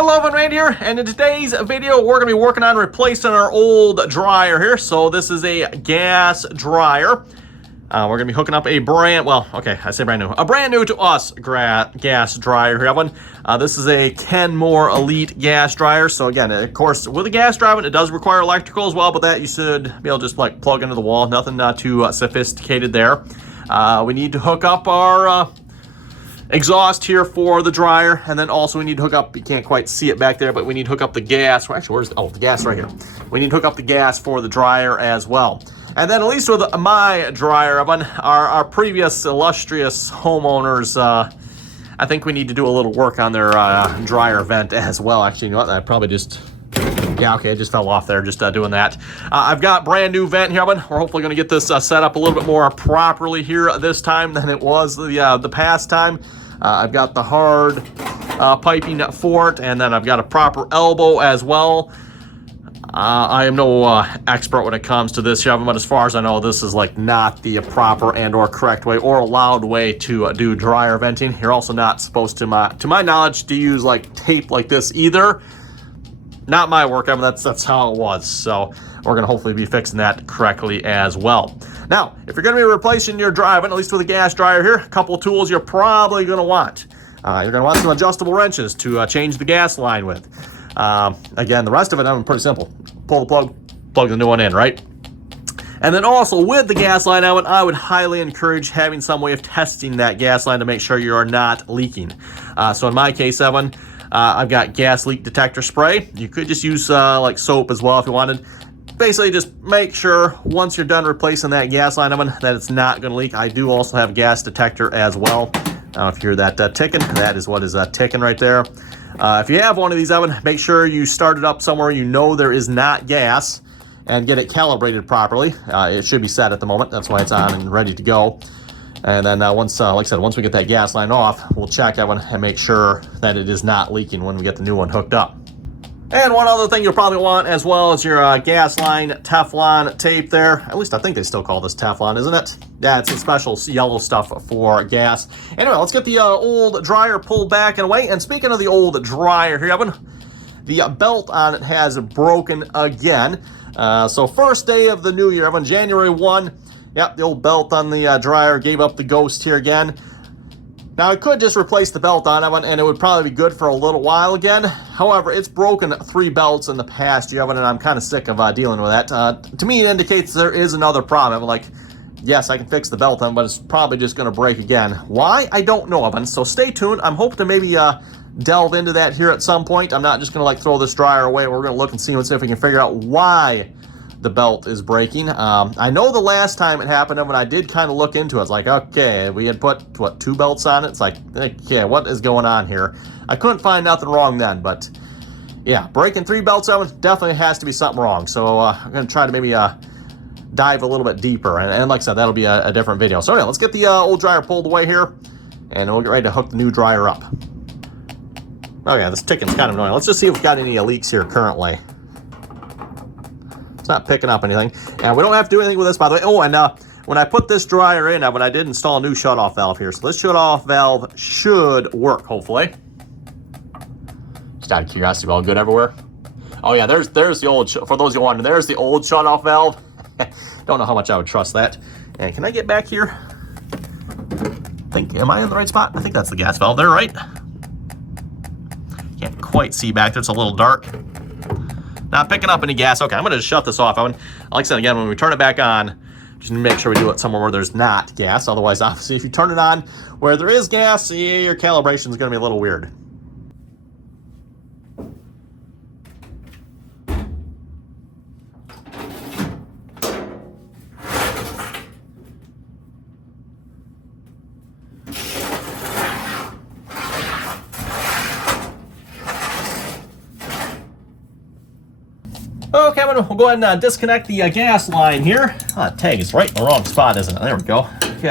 Hello, Van here, and in today's video, we're going to be working on replacing our old dryer here. So this is a gas dryer. We're going to be hooking up a brand new to us gas dryer here. This is a Kenmore Elite gas dryer. So again, of course, with a gas dryer, it does require electrical as well, but that you should be able to just like plug into the wall. Nothing too sophisticated there. We need to hook up our exhaust here for the dryer, and then also we need to hook up, you can't quite see it back there, but we need to hook up the gas. Actually, the gas right here. We need to hook up the gas for the dryer as well. And then at least with my dryer, our previous illustrious homeowners, I think we need to do a little work on their dryer vent as well. Actually, you know what, I probably just, yeah, okay, it just fell off there, just doing that. I've got brand new vent here. We're hopefully going to get this set up a little bit more properly here this time than it was the past time. I've got the hard piping for it, and then I've got a proper elbow as well. I am no expert when it comes to this here, but as far as I know, this is like not the proper and or correct way or allowed way to do dryer venting. You're also not supposed to my knowledge to use like tape like this either. Not my work. That's how it was. So we're going to hopefully be fixing that correctly as well. Now, if you're going to be replacing your dryer, at least with a gas dryer here, a couple of tools you're probably going to want. You're going to want some adjustable wrenches to change the gas line with. Again, the rest of it, pretty simple. Pull the plug, plug the new one in, right? And then also with the gas line out, I would highly encourage having some way of testing that gas line to make sure you are not leaking. So in my case, Evan, I've got gas leak detector spray. You could just use like soap as well if you wanted. Basically, just make sure once you're done replacing that gas line oven that it's not going to leak. I do also have gas detector as well. If you hear that ticking, that is what is ticking right there. If you have one of these oven, make sure you start it up somewhere you know there is not gas and get it calibrated properly. It should be set at the moment. That's why it's on and ready to go. And then once, like I said, once we get that gas line off, we'll check that one and make sure that it is not leaking when we get the new one hooked up. And one other thing you'll probably want as well is your gas line Teflon tape there. At least I think they still call this Teflon, isn't it? Yeah, it's a special yellow stuff for gas. Anyway, let's get the old dryer pulled back and away. And speaking of the old dryer here, the belt on it has broken again. So first day of the new year, January 1, yep, the old belt on the dryer gave up the ghost here again. Now, I could just replace the belt on it, and it would probably be good for a little while again. However, it's broken 3 belts in the past year, and I'm kind of sick of dealing with that. To me, it indicates there is another problem. Like, yes, I can fix the belt on, but it's probably just going to break again. Why? I don't know, Evan. So stay tuned. I'm hoping to maybe delve into that here at some point. I'm not just going to like throw this dryer away. We're going to look and see if we can figure out why the belt is breaking. I know the last time it happened, when I did kind of look into it, it's like, okay, we had put, what, 2 belts on it? It's like, okay, what is going on here? I couldn't find nothing wrong then, but yeah, breaking 3 belts on it definitely has to be something wrong. So I'm going to try to maybe dive a little bit deeper, and like I said, that'll be a different video. So anyway, let's get the old dryer pulled away here, and we'll get ready to hook the new dryer up. Oh yeah, this ticking's kind of annoying. Let's just see if we've got any leaks here currently. Not picking up anything, and we don't have to do anything with this, by the way. Oh, and when I put this dryer in, when I did install a new shutoff valve here, so this shutoff valve should work, hopefully. Just out of curiosity, all good everywhere? Oh yeah, there's the old, for those who wonder, there's the old shutoff valve. Don't know how much I would trust that. And can I get back here? Am I in the right spot? I think that's the gas valve there, right? Can't quite see back there, it's a little dark. Not picking up any gas. Okay, I'm going to shut this off. Like I said, again, when we turn it back on, just make sure we do it somewhere where there's not gas. Otherwise, obviously, if you turn it on where there is gas, your calibration is going to be a little weird. Okay, we'll go ahead and disconnect the gas line here. Oh, that tag is right in the wrong spot, isn't it? There we go. Okay.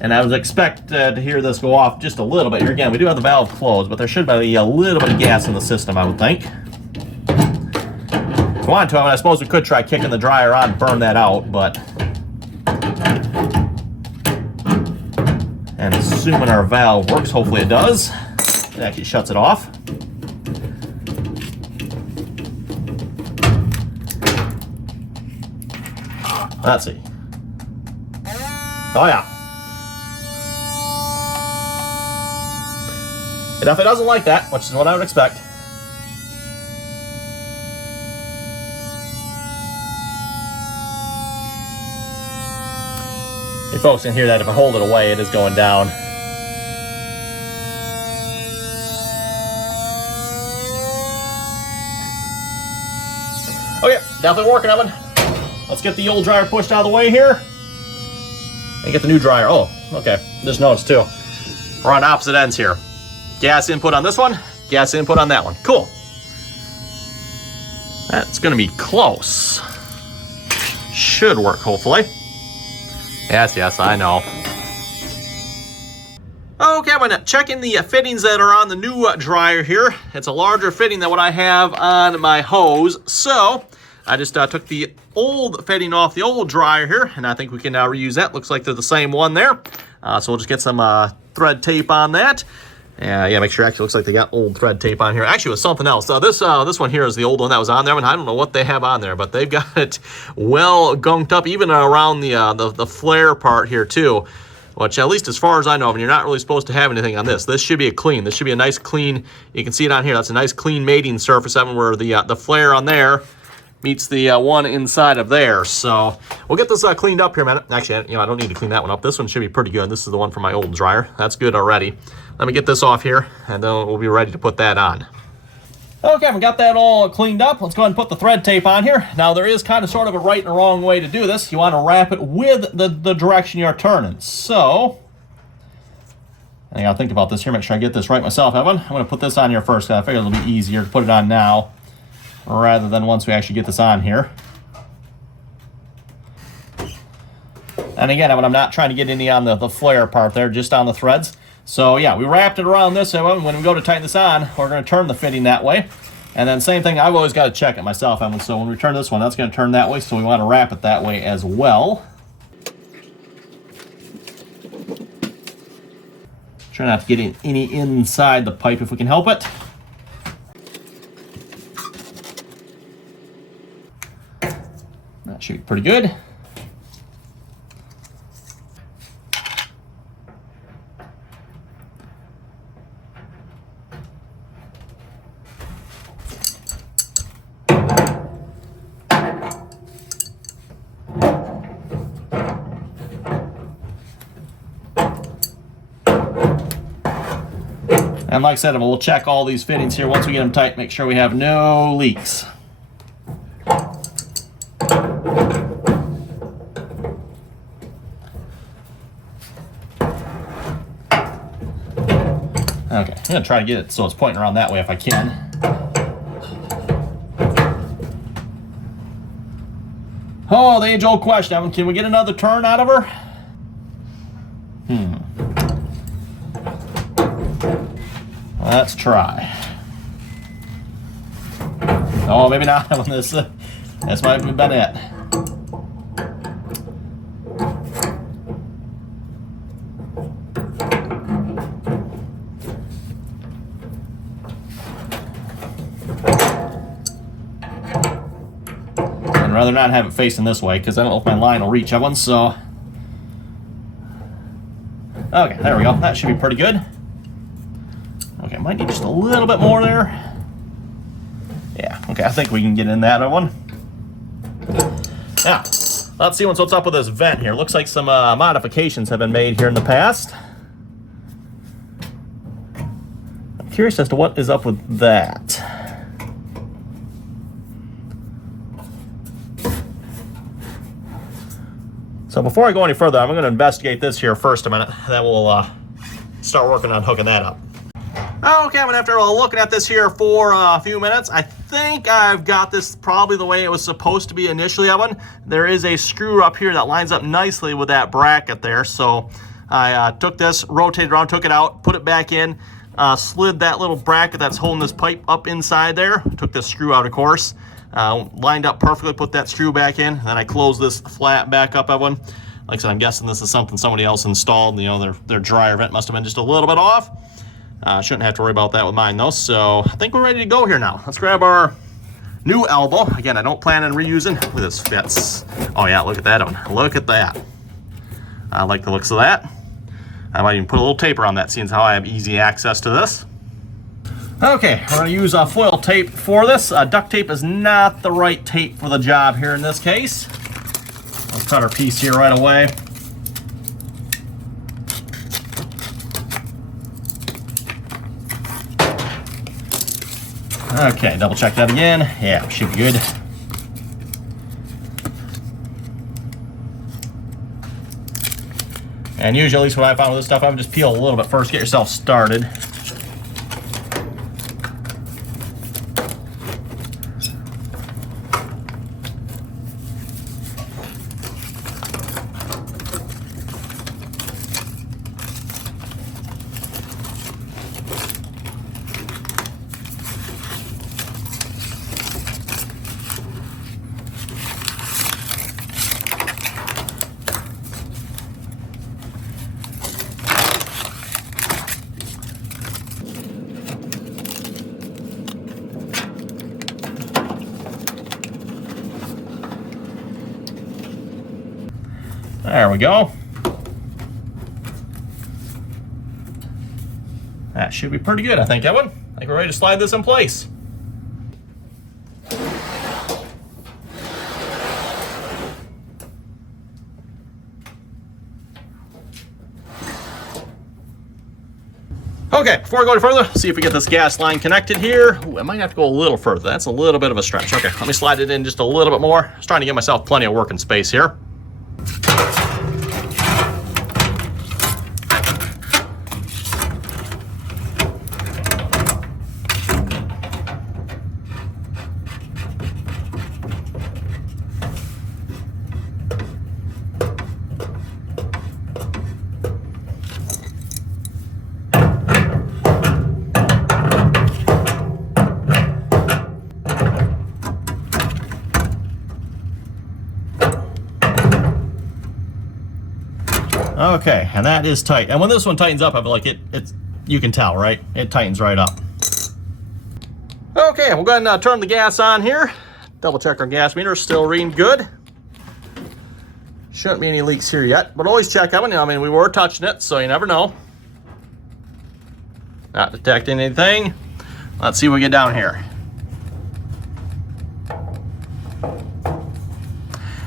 And I would expect to hear this go off just a little bit here. Again, we do have the valve closed, but there should be a little bit of gas in the system, I would think. If we want to, I suppose we could try kicking the dryer on and burn that out, but... And it's assuming our valve works. Hopefully it does. It actually shuts it off. Let's see. Oh yeah. It definitely doesn't like that, which is what I would expect. You folks can hear that if I hold it away, it is going down. Okay, definitely working, Evan. Let's get the old dryer pushed out of the way here. And get the new dryer. Oh, okay. Just noticed too. We're on opposite ends here. Gas input on this one, gas input on that one. Cool. That's gonna be close. Should work, hopefully. Yes, I know. Okay, I'm gonna check in the fittings that are on the new dryer here. It's a larger fitting than what I have on my hose. So I just took the old fitting off the old dryer here, and I think we can now reuse that. Looks like they're the same one there. So we'll just get some thread tape on that. Yeah, make sure it actually looks like they got old thread tape on here. Actually, it was something else. This one here is the old one that was on there. I mean, I don't know what they have on there, but they've got it well gunked up, even around the flare part here too. Which, at least as far as I know, I mean, you're not really supposed to have anything on this. This should be a clean. This should be a nice clean. You can see it on here. That's a nice clean mating surface, Evan, where the flare on there meets the one inside of there. So we'll get this cleaned up here, man. Actually, I don't need to clean that one up. This one should be pretty good. This is the one from my old dryer. That's good already. Let me get this off here, and then we'll be ready to put that on. Okay, we got that all cleaned up. Let's go ahead and put the thread tape on here. Now, there is kind of sort of a right and a wrong way to do this. You want to wrap it with the direction you're turning. So, I gotta think about this here, make sure I get this right myself, Evan. I'm going to put this on here first, because I figure it'll be easier to put it on now, rather than once we actually get this on here. And again, Evan, I'm not trying to get any on the flare part there, just on the threads. So yeah, we wrapped it around this, Evan. When we go to tighten this on, we're going to turn the fitting that way. And then same thing, I've always got to check it myself, Evan. So when we turn this one, that's going to turn that way, so we want to wrap it that way as well. Try not to get any inside the pipe if we can help it. That should be pretty good. And like I said, we'll check all these fittings here once we get them tight, make sure we have no leaks. Okay, I'm going to try to get it so it's pointing around that way if I can. Oh, the age-old question, Evan, can we get another turn out of her? Let's try. Oh, maybe not on this. This might have been it. I'd rather not have it facing this way because I don't know if my line will reach that one. So, okay, there we go. That should be pretty good. Okay, might need just a little bit more there. Yeah, okay, I think we can get in that one. Now, let's see what's up with this vent here. Looks like some modifications have been made here in the past. I'm curious as to what is up with that. So before I go any further, I'm going to investigate this here first a minute. Then we'll start working on hooking that up. Okay, after looking at this here for a few minutes, I think I've got this probably the way it was supposed to be initially, Evan. There is a screw up here that lines up nicely with that bracket there. So I took this, rotated around, took it out, put it back in, slid that little bracket that's holding this pipe up inside there. Took this screw out, of course. Lined up perfectly, put that screw back in. Then I closed this flat back up, Evan. Like I said, I'm guessing this is something somebody else installed. You know, their dryer vent must have been just a little bit off. Shouldn't have to worry about that with mine though. So I think we're ready to go here now. Let's grab our new elbow. Again, I don't plan on reusing. Look, this fits. Oh yeah, look at that one. Look at that. I like the looks of that. I might even put a little tape around that, seeing how I have easy access to this. Okay, we're going to use foil tape for this. Duct tape is not the right tape for the job here in this case. Let's cut our piece here right away. Okay, double check that again. Yeah, should be good. And usually, at least what I found with this stuff, I would just peel a little bit first, get yourself started. There we go. That should be pretty good, I think, Evan. I think we're ready to slide this in place. Okay, before we go any further, see if we get this gas line connected here. Ooh, I might have to go a little further. That's a little bit of a stretch. Okay, let me slide it in just a little bit more. I was trying to give myself plenty of working space here. Okay, and that is tight. And when this one tightens up, I feel like it's you can tell, right? It tightens right up. Okay, we'll go ahead and turn the gas on here. Double check our gas meter, still reading good. Shouldn't be any leaks here yet, but always check out. I mean, we were touching it, so you never know. Not detecting anything. Let's see what we get down here.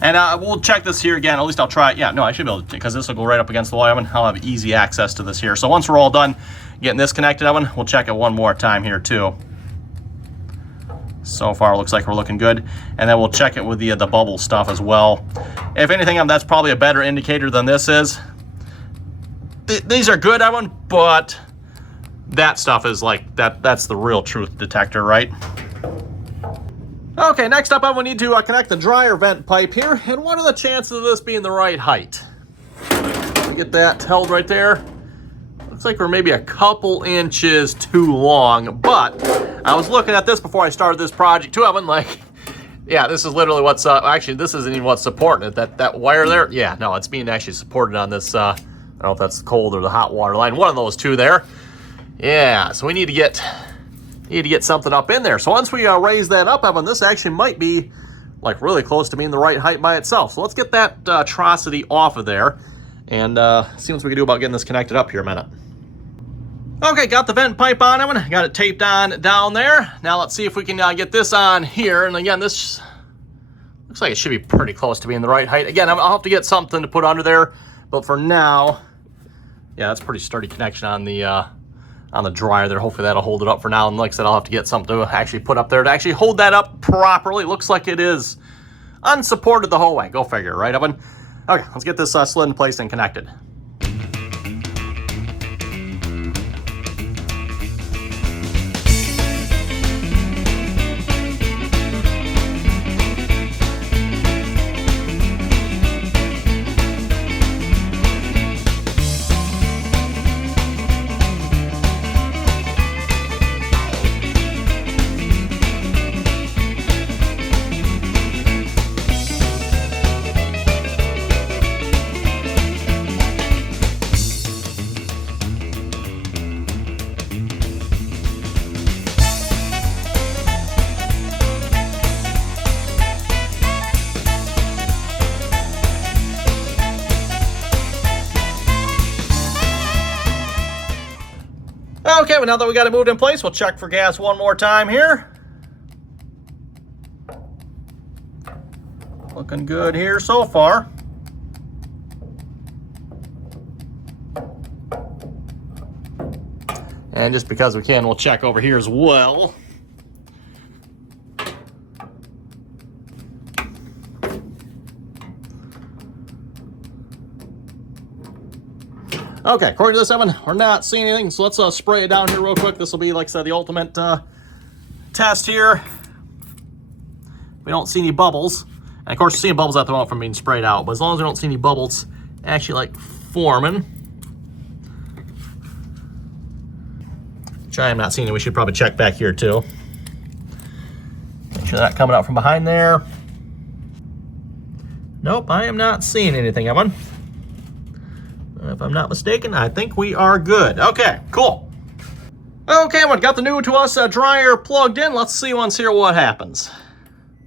And we'll check this here again. At least I'll try it. Yeah, no, I should be able to, because this will go right up against the wall. I'll have easy access to this here. So once we're all done getting this connected, Evan, we'll check it one more time here too. So far, it looks like we're looking good. And then we'll check it with the bubble stuff as well. If anything, that's probably a better indicator than this is. These are good, Evan, but that stuff is like, that's the real truth detector, right? Okay, next up, we need to connect the dryer vent pipe here. And what are the chances of this being the right height? Get that held right there. Looks like we're maybe a couple inches too long, but I was looking at this before I started this project too. I'm like, yeah, this is literally what's, actually, this isn't even what's supporting it. That wire there, yeah, no, it's being actually supported on this, I don't know if that's the cold or the hot water line, one of those two there. Yeah, so we need to get something up in there. So once we raise that up, Evan, this actually might be like really close to being the right height by itself. So let's get that atrocity off of there and see what we can do about getting this connected up here a minute. Okay, got the vent pipe on, Evan. Got it taped on down there. Now let's see if we can get this on here. And again, this looks like it should be pretty close to being the right height. Again, I'll have to get something to put under there, but for now, yeah, that's a pretty sturdy connection on the dryer there. Hopefully that'll hold it up for now. And like I said, I'll have to get something to actually put up there to actually hold that up properly. Looks like it is unsupported the whole way. Go figure, right, Evan? Okay, let's get this slid in place and connected. Okay, well, now that we got it moved in place, we'll check for gas one more time here. Looking good here so far. And just because we can, we'll check over here as well. Okay, according to this one, we're not seeing anything, so let's spray it down here real quick. This will be, like I said, the ultimate test here. We don't see any bubbles. And of course, we're seeing bubbles at the moment from being sprayed out, but as long as we don't see any bubbles actually like forming, which I am not seeing it, we should probably check back here too. Make sure that coming out from behind there. Nope, I am not seeing anything, Evan. If I'm not mistaken, I think we are good. Okay, cool. Okay, we got the new to us dryer plugged in. Let's see once here what happens.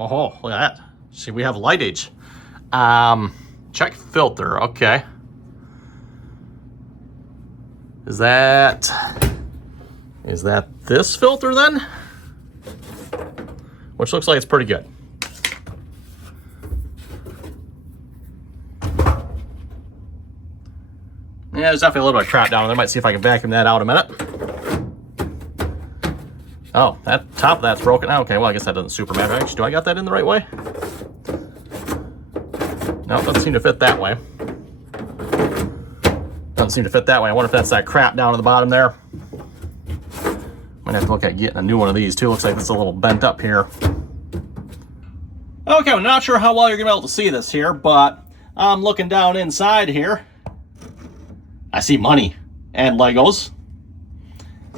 Oh, look at that. See, we have lightage. Check filter. Okay. Is that this filter then? Which looks like it's pretty good. Yeah, there's definitely a little bit of crap down there. Might see if I can vacuum that out a minute. Oh, that top of that's broken. Okay, well, I guess that doesn't super matter. Actually, do I got that in the right way? No, it doesn't seem to fit that way. Doesn't seem to fit that way. I wonder if that's that crap down at the bottom there. Might have to look at getting a new one of these too. Looks like it's a little bent up here. Okay, I'm not sure how well you're gonna be able to see this here, but I'm looking down inside here. I see money and Legos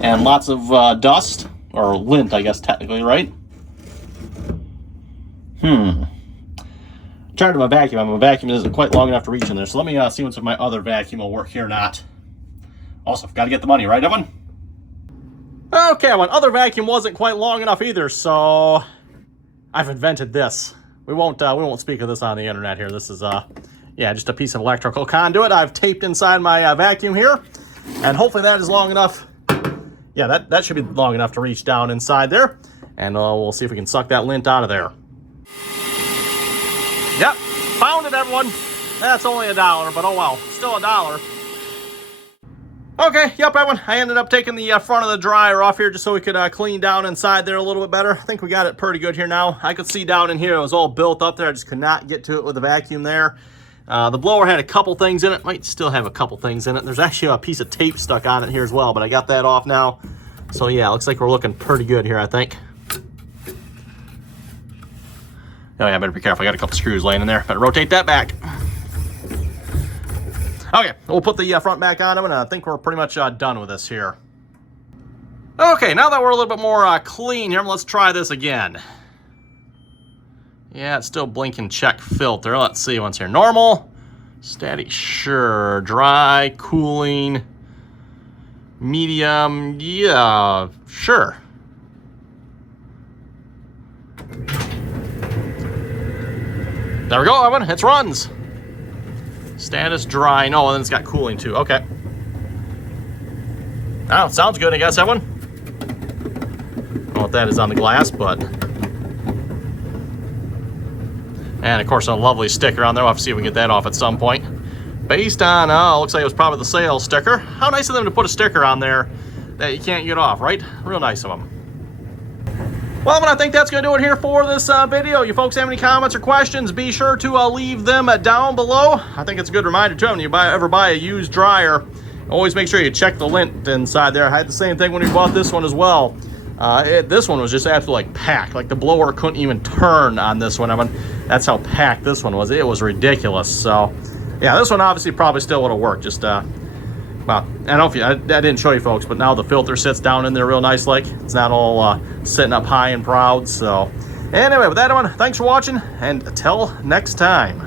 and lots of dust, or lint, I guess, technically, right? Tired of my vacuum. My vacuum isn't quite long enough to reach in there, so let me see if my other vacuum will work here or not. Also, got to get the money, right, Evan? Okay, my other vacuum wasn't quite long enough either, so I've invented this. We won't speak of this on the internet here. This is yeah, just a piece of electrical conduit I've taped inside my vacuum here, and hopefully that is long enough. Yeah, that should be long enough to reach down inside there, and we'll see if we can suck that lint out of there. Yep, found it, everyone. That's only $1, but oh well, still $1. Okay, yep, everyone. I ended up taking the front of the dryer off here just so we could clean down inside there a little bit better. I think we got it pretty good here now. I could see down in here it was all built up there. I just could not get to it with the vacuum there. The blower had a couple things in it. Might still have a couple things in it. There's actually a piece of tape stuck on it here as well, but I got that off now. So yeah, looks like we're looking pretty good here, I think. Oh yeah, I better be careful. I got a couple screws laying in there. Better rotate that back. Okay, we'll put the front back on them, and I think we're pretty much done with this here. Okay, now that we're a little bit more clean here, let's try this again. Yeah, it's still blinking check filter. Let's see once here. Normal, static, sure. Dry, cooling, medium, yeah, sure. There we go, Evan, it runs. Status dry, no, and then it's got cooling too, okay. Oh, sounds good, I guess, Evan. I don't know what that is on the glass, but. And of course, a lovely sticker on there. We'll have to see if we can get that off at some point. Based on, looks like it was probably the sales sticker. How nice of them to put a sticker on there that you can't get off, right? Real nice of them. Well, but I think that's going to do it here for this video. You folks have any comments or questions, be sure to leave them down below. I think it's a good reminder too, when you ever buy a used dryer, always make sure you check the lint inside there. I had the same thing when we bought this one as well. This one was just absolutely like packed. Like the blower couldn't even turn on this one. I mean, that's how packed this one was. It was ridiculous. So, yeah, this one obviously probably still would have worked. Just, well, I don't know if I didn't show you folks, but now the filter sits down in there real nice. Like it's not all sitting up high and proud. So, anyway, with that one, thanks for watching, and until next time.